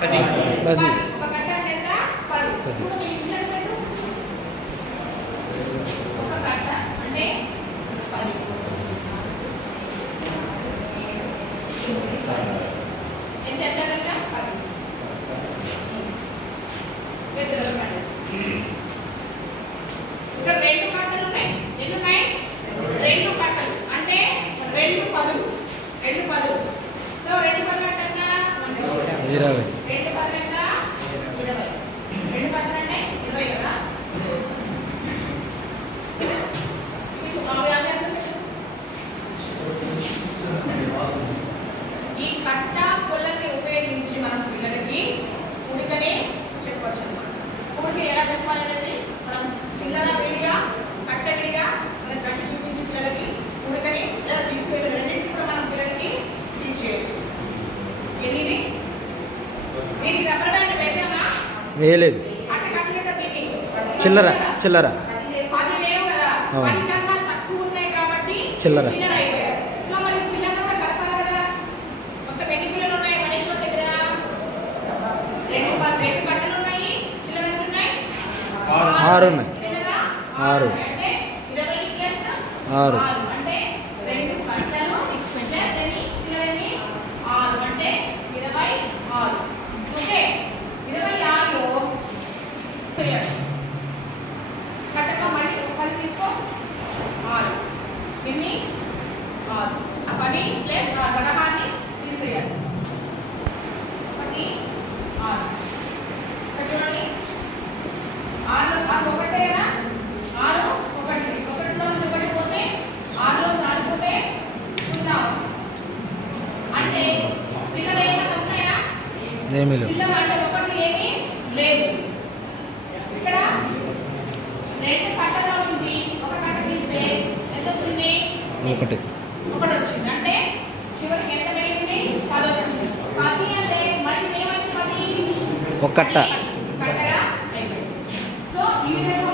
10 ఒక కట్ట అంటే ఎంత 10 ఇప్పుడు మీ ఇంట్లో పెట్టు ఒక కట్ట అంటే 10 ఎంత ఎంత 10 ఇక్కడ రెండు కట్టలు ఉన్నాయి ఎన్ని ఉన్నాయి రెండు కట్టలు అంటే రెండు పదులు సో రెండు పదులు అంటే ఎంత 20 రెండు పదులు ఎంత 20 రెండు కట్టలు అంటే 20 కదా ఈ కట్ట పొలని ఉపయోగించి మనం పిల్లలకి కూడికనే చెప్పవచ్చు అన్నమాట కూడిక ఎలా చెప్పాలనేది మనం చిల్లర విడిగా కట్ట విడిగా మనం కట్టి చూపించి పిల్లలకి కూడికని ఎలా తీసుకెళ్ళి రెండింటిని కూడా మనం పిల్లలకి టీచ్ చేయొచ్చు ఎన్ని దీనికి రబ్బర్ బ్యాండ్ వేసామా వేయలేదు కట్ట కట్టలేదు దీన్ని చిల్లర 10 లేవు కదా 10 కన్నా తక్కువ ఉన్నాయి కాబట్టి చిల్లర అయిపోయాయి సో మరి చిల్లర కూడా కలపాలి కదా మొత్తం ఎన్ని పిల్లలు ఉన్నాయి మనేశ్వర్ దగ్గర రెండు కట్టలు ఉన్నాయి చిల్లర ఎంత ఉన్నాయి 6 ఉన్నాయి 6 అంటే 20 ప్లస్ 6 అంటే రెండు కట్టలు ప్లస్ ఎన్ని చిల్లరని 6 అంటే 26 ఓకే 26 లో కట్టక మళ్ళీ ఒకటి తీసుకో 6 ఎన్ని 6 10 ప్లస్ 16 ని తీసేయాలి 1 6 చూడండి 6 ఒకటే కదా 6 ఒకటిలో నుంచి ఒకటి పోతే 6లో చాచిపోతే 0 అంటే చిల్లర ఏమైనా ఉన్నాయా ఏమీ లేవు చిల్లర అంటే ఒకటి ఏమీ లేదు ఇక్కడ రెండు కట్టల నుంచి ఒక కట్ట తీస్తే ఎంత వచ్చింది ఒకటి వచ్చింది అంటే చివరికి ఎంత మిగిలింది 10 వచ్చింది 10 అంటే మళ్ళీ ఏమైంది 10 ఒక కట్ట కట్టగా అయిపోయింది సో ఈ విధంగా